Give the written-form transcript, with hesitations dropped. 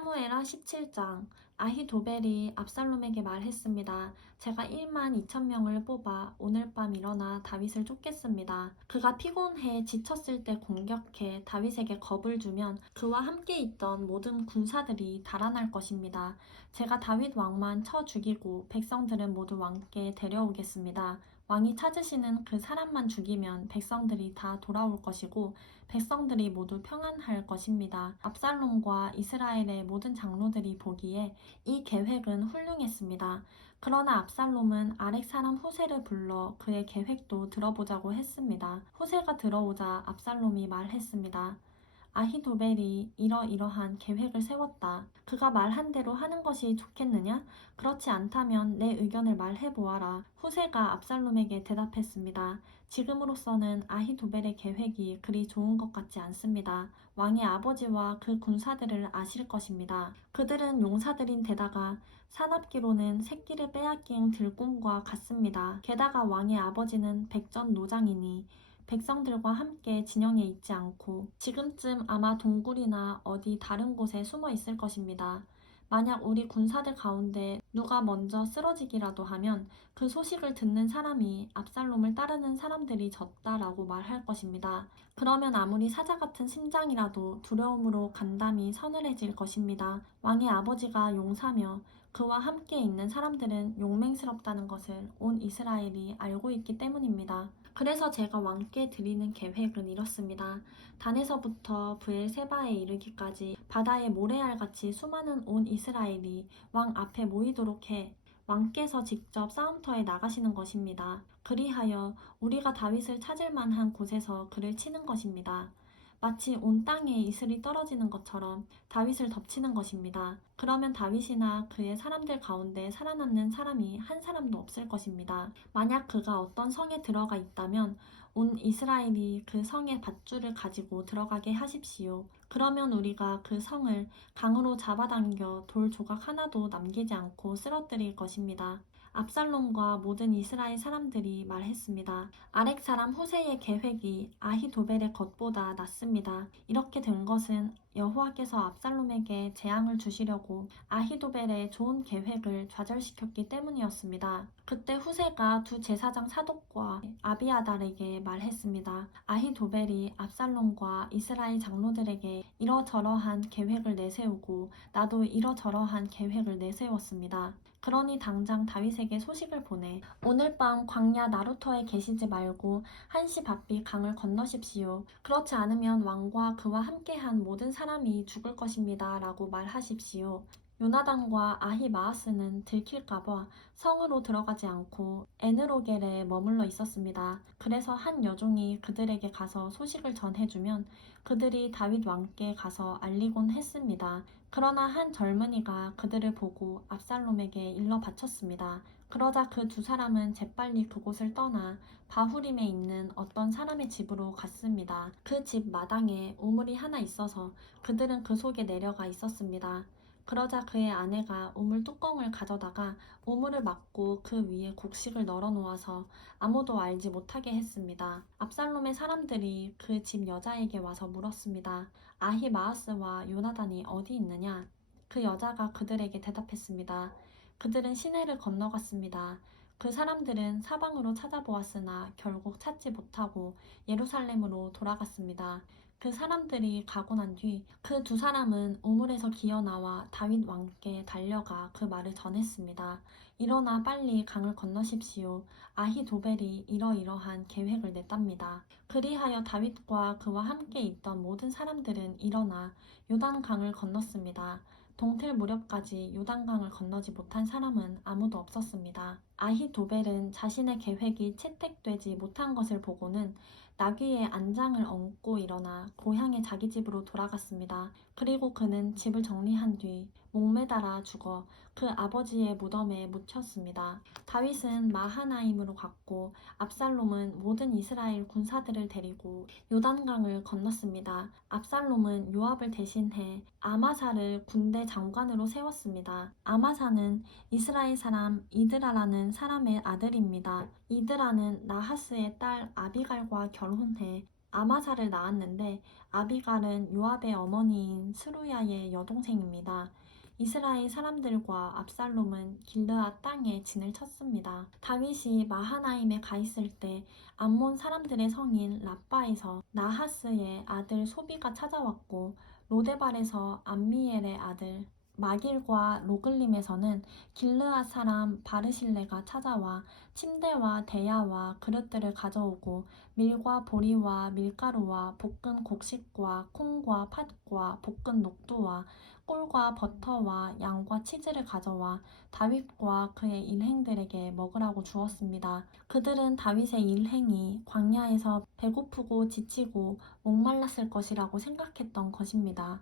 사무엘하 17장. 아히도벨이 압살롬에게 말했습니다. 제가 1만 2천 명을 뽑아 오늘 밤 일어나 다윗을 쫓겠습니다. 그가 피곤해 지쳤을 때 공격해 다윗에게 겁을 주면 그와 함께 있던 모든 군사들이 달아날 것입니다. 제가 다윗 왕만 쳐 죽이고 백성들은 모두 왕께 데려오겠습니다. 왕이 찾으시는 그 사람만 죽이면 백성들이 다 돌아올 것이고 백성들이 모두 평안할 것입니다. 압살롬과 이스라엘의 모든 장로들이 보기에 이 계획은 훌륭했습니다. 그러나 압살롬은 아렉 사람 후세를 불러 그의 계획도 들어보자고 했습니다. 후세가 들어오자 압살롬이 말했습니다. 아히도벨이 이러이러한 계획을 세웠다. 그가 말한 대로 하는 것이 좋겠느냐? 그렇지 않다면 내 의견을 말해보아라. 후세가 압살롬에게 대답했습니다. 지금으로서는 아히도벨의 계획이 그리 좋은 것 같지 않습니다. 왕의 아버지와 그 군사들을 아실 것입니다. 그들은 용사들인 데다가 사납기로는 새끼를 빼앗긴 들곰과 같습니다. 게다가 왕의 아버지는 백전노장이니 백성들과 함께 진영에 있지 않고 지금쯤 아마 동굴이나 어디 다른 곳에 숨어 있을 것입니다. 만약 우리 군사들 가운데 누가 먼저 쓰러지기라도 하면 그 소식을 듣는 사람이 압살롬을 따르는 사람들이 졌다라고 말할 것입니다. 그러면 아무리 사자 같은 심장이라도 두려움으로 간담이 서늘해질 것입니다. 왕의 아버지가 용사며 그와 함께 있는 사람들은 용맹스럽다는 것을 온 이스라엘이 알고 있기 때문입니다. 그래서 제가 왕께 드리는 계획은 이렇습니다. 단에서부터 브엘세바에 이르기까지 바다의 모래알같이 수많은 온 이스라엘이 왕 앞에 모이도록 해 왕께서 직접 싸움터에 나가시는 것입니다. 그리하여 우리가 다윗을 찾을 만한 곳에서 그를 치는 것입니다. 마치 온 땅에 이슬이 떨어지는 것처럼 다윗을 덮치는 것입니다. 그러면 다윗이나 그의 사람들 가운데 살아남는 사람이 한 사람도 없을 것입니다. 만약 그가 어떤 성에 들어가 있다면 온 이스라엘이 그 성의 밧줄을 가지고 들어가게 하십시오. 그러면 우리가 그 성을 강으로 잡아당겨 돌 조각 하나도 남기지 않고 쓰러뜨릴 것입니다. 압살롬과 모든 이스라엘 사람들이 말했습니다. 아렉 사람 후세의 계획이 아히도벨의 것보다 낫습니다. 이렇게 된 것은 여호와께서 압살롬에게 재앙을 주시려고 아히도벨의 좋은 계획을 좌절시켰기 때문이었습니다. 그때 후세가 두 제사장 사독과 아비아달에게 말했습니다. 아히도벨이 압살롬과 이스라엘 장로들에게 이러저러한 계획을 내세우고 나도 이러저러한 계획을 내세웠습니다. 그러니 당장 다윗에게 소식을 보내 오늘 밤 광야 나루터에 계시지 말고 한시 바삐 강을 건너십시오. 그렇지 않으면 왕과 그와 함께한 모든 사람이 죽을 것입니다. 라고 말하십시오. 요나단과 아히마아스는 들킬까봐 성으로 들어가지 않고 에느로겔에 머물러 있었습니다. 그래서 한 여종이 그들에게 가서 소식을 전해주면 그들이 다윗 왕께 가서 알리곤 했습니다. 그러나 한 젊은이가 그들을 보고 압살롬에게 일러 바쳤습니다. 그러자 그 두 사람은 재빨리 그곳을 떠나 바후림에 있는 어떤 사람의 집으로 갔습니다. 그 집 마당에 우물이 하나 있어서 그들은 그 속에 내려가 있었습니다. 그러자 그의 아내가 우물 뚜껑을 가져다가 우물을 막고 그 위에 곡식을 널어 놓아서 아무도 알지 못하게 했습니다. 압살롬의 사람들이 그 집 여자에게 와서 물었습니다. 아히마아스와 요나단이 어디 있느냐? 그 여자가 그들에게 대답했습니다. 그들은 시내를 건너갔습니다. 그 사람들은 사방으로 찾아보았으나 결국 찾지 못하고 예루살렘으로 돌아갔습니다. 그 사람들이 가고 난 뒤 그 두 사람은 우물에서 기어 나와 다윗 왕께 달려가 그 말을 전했습니다. 일어나 빨리 강을 건너십시오. 아히도벨이 이러이러한 계획을 냈답니다. 그리하여 다윗과 그와 함께 있던 모든 사람들은 일어나 요단강을 건넜습니다. 동틀 무렵까지 요단강을 건너지 못한 사람은 아무도 없었습니다. 아히도벨은 자신의 계획이 채택되지 못한 것을 보고는 나귀의 안장을 얹고 일어나 고향의 자기 집으로 돌아갔습니다. 그리고 그는 집을 정리한 뒤 목매달아 죽어 그 아버지의 무덤에 묻혔습니다. 다윗은 마하나임으로 갔고 압살롬은 모든 이스라엘 군사들을 데리고 요단강을 건넜습니다. 압살롬은 요압을 대신해 아마사를 군대 장관으로 세웠습니다. 아마사는 이스라엘 사람 이드라라는 사람의 아들입니다. 이드라는 나하스의 딸 아비갈과 결혼해 아마사를 낳았는데 아비갈은 요압의 어머니인 스루야의 여동생입니다. 이스라엘 사람들과 압살롬은 길르앗 땅에 진을 쳤습니다. 다윗이 마하나임에 가 있을 때 암몬 사람들의 성인 라빠에서 나하스의 아들 소비가 찾아왔고 로데발에서 암미엘의 아들 마길과 로글림에서는 길르앗 사람 바르실레가 찾아와 침대와 대야와 그릇들을 가져오고 밀과 보리와 밀가루와 볶은 곡식과 콩과 팥과 볶은 녹두와 꿀과 버터와 양과 치즈를 가져와 다윗과 그의 일행들에게 먹으라고 주었습니다. 그들은 다윗의 일행이 광야에서 배고프고 지치고 목말랐을 것이라고 생각했던 것입니다.